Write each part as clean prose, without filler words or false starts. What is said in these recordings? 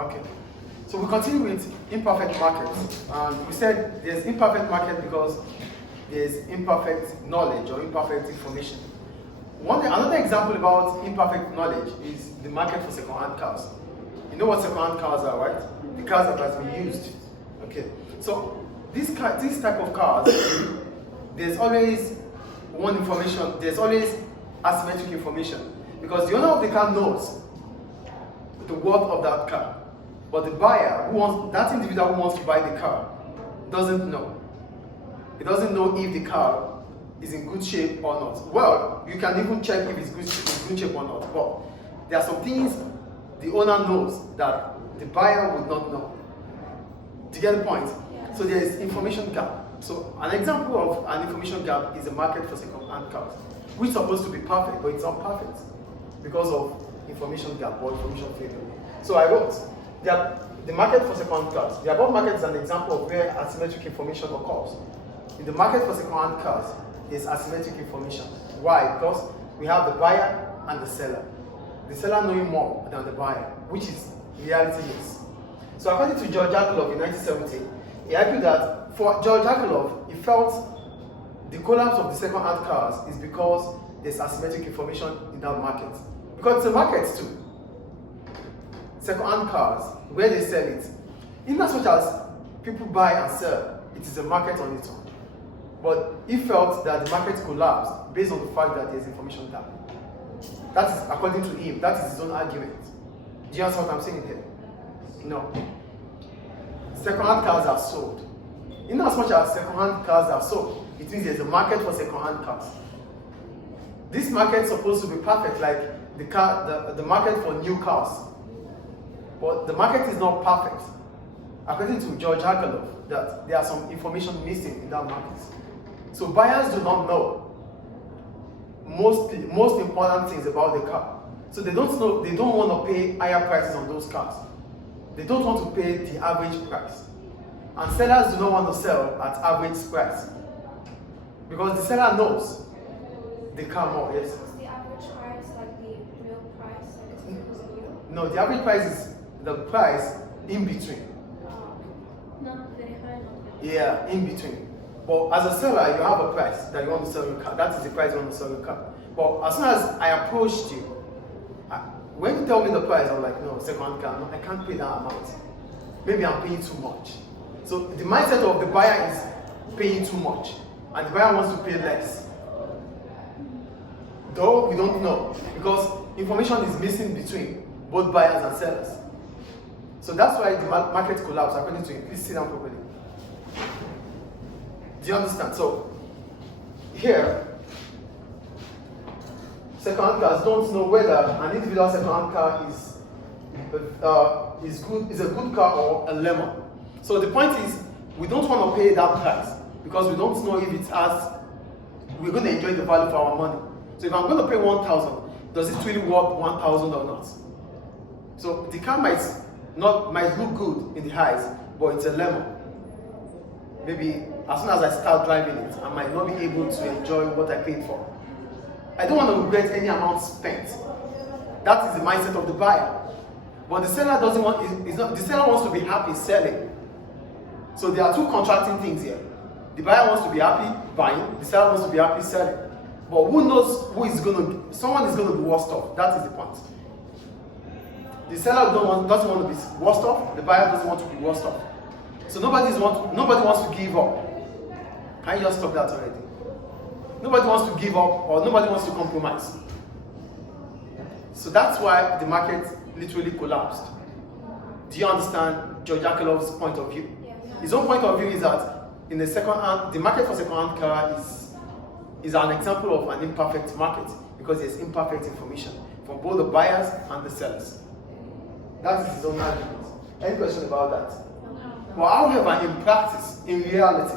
Okay. So we continue with imperfect markets. And we said there's imperfect market because there's imperfect knowledge or imperfect information. Another example about imperfect knowledge is the market for second-hand cars. You know what second-hand cars are, right? The cars that have been used. Okay. So this type of cars, there's always there's always asymmetric information. Because the owner of the car knows the worth of that car. But the buyer, that individual who wants to buy the car, doesn't know. He doesn't know if the car is in good shape or not. Well, you can even check if it's in good shape or not. But there are some things the owner knows that the buyer would not know. Do you get the point? Yeah. So there is information gap. So an example of an information gap is the market for second-hand cars, which is supposed to be perfect, but it's not perfect because of information gap or information failure. So I wrote the market for second-hand cars. The above market is an example of where asymmetric information occurs. In the market for second-hand cars, there's asymmetric information. Why? Because we have the buyer and the seller. The seller knowing more than the buyer, which is reality is. So according to George Akerlof in 1970, he argued that for George Akerlof, he felt the collapse of the second-hand cars is because there's asymmetric information in that market. Because it's a market too. Second-hand cars, where they sell it, in as much as people buy and sell, it is a market on its own. But he felt that the market collapsed based on the fact that there's information gap. That is, according to him, that is his own argument. Do you understand what I'm saying here? No. Second-hand cars are sold. In as much as second-hand cars are sold, it means there's a market for second-hand cars. This market is supposed to be perfect, like the market for new cars. But the market is not perfect. According to George Akerlof, that there are some information missing in that market. So buyers do not know most important things about the car. So they don't want to pay higher prices on those cars. They don't want to pay the average price. And sellers do not want to sell at average price. Because the seller knows the car more, yes? Is the average price like the real price? Like it's because of you? No, the average price is the price in between. Not very high, not very low. Yeah, in between. But as a seller, you have a price that you want to sell your car. That is the price you want to sell your car. But as soon as I approached you, when you tell me the price, I'm like, no, second car, no, I can't pay that amount. Maybe I'm paying too much. So the mindset of the buyer is paying too much, and the buyer wants to pay less. Though we don't know, because information is missing between both buyers and sellers. So that's why the market collapsed, according to him. Please sit down properly. Do you understand? So here, second-hand cars don't know whether an individual second-hand car is a good car or a lemon. So the point is, we don't want to pay that price because we don't know if we're going to enjoy the value for our money. So if I'm going to pay 1,000, does it really worth 1,000 or not? So the car might look good in the eyes, but it's a lemon. Maybe as soon as I start driving it, I might not be able to enjoy what I paid for. I don't want to regret any amount spent. That is the mindset of the buyer. But the seller doesn't want. The seller wants to be happy selling. So there are two contracting things here. The buyer wants to be happy buying. The seller wants to be happy selling. But who knows who is going to? Someone is going to be worse off. That is the point. The seller doesn't want to be worse off. The buyer doesn't want to be worse off. So nobody wants to give up. Can you just stop that already? Nobody wants to give up or nobody wants to compromise. So that's why the market literally collapsed. Do you understand George Akerlof's point of view? Yeah. His own point of view is that in the market for second-hand car is an example of an imperfect market because there's imperfect information from both the buyers and the sellers. That is his own argument. Any question about that? Well, however, in practice, in reality,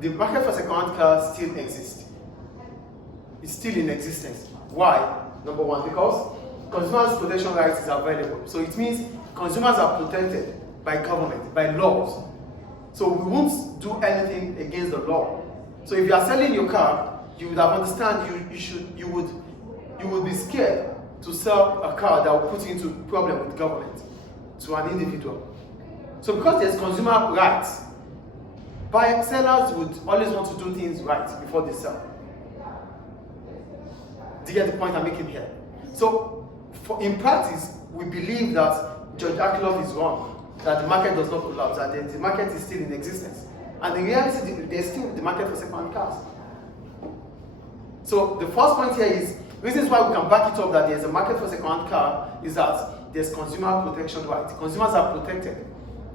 the market for second-hand cars still exists. It's still in existence. Why? Number one, because consumers' protection rights is available. So it means consumers are protected by government, by laws. So we won't do anything against the law. So if you are selling your car, you would have understand you would be scared to sell a car that will put you into problem with government. to an individual. So because there's consumer rights, sellers would always want to do things right before they sell. Do you get the point I'm making here? So in practice, we believe that George Akerlof is wrong, that the market does not collapse, that the market is still in existence. And in reality, there's still the market for second-hand cars. So the first point here is, reasons why we can back it up that there's a market for second-hand car is that there's consumer protection rights. Consumers are protected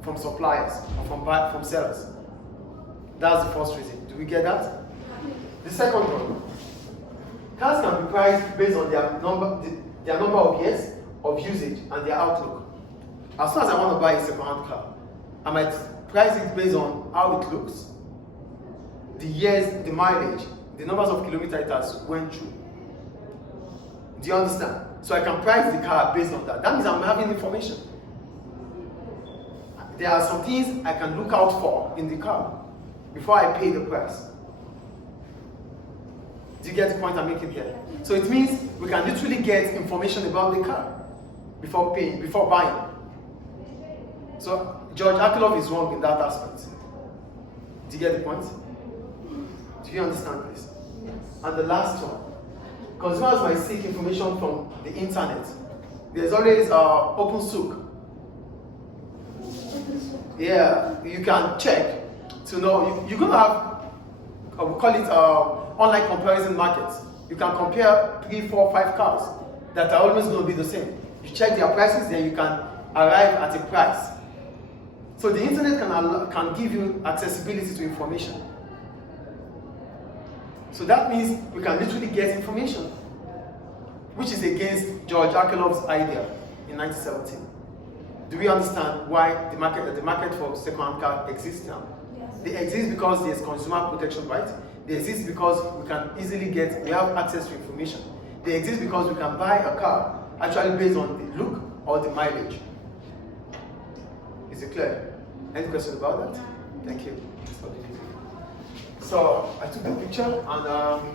from suppliers or from sellers. That's the first reason. Do we get that? The second one, cars can be priced based on their number of years of usage and their outlook. As soon as I want to buy a second-hand car, I might price it based on how it looks, the years, the mileage, the numbers of kilometers it has went through. Do you understand? So I can price the car based on that. That means I'm having information. There are some things I can look out for in the car before I pay the price. Do you get the point I'm making here? So it means we can literally get information about the car before buying. So George Akerlof is wrong in that aspect. Do you get the point? Do you understand this? Yes. And the last one, consumers might seek information from the internet. There's always open sook. Yeah, you can check to know. You're going to have, we call it online comparison markets. You can compare 3, 4, 5 cars that are always going to be the same. You check their prices, then you can arrive at a price. So the internet can give you accessibility to information. So that means we can literally get information, which is against George Akerlof's idea in 1917. Do we understand why the market for second-hand car exists now? Yes. They exist because there's consumer protection rights. They exist because we can easily we have access to information. They exist because we can buy a car actually based on the look or the mileage. Is it clear? Any questions about that? Thank you. So I took the picture and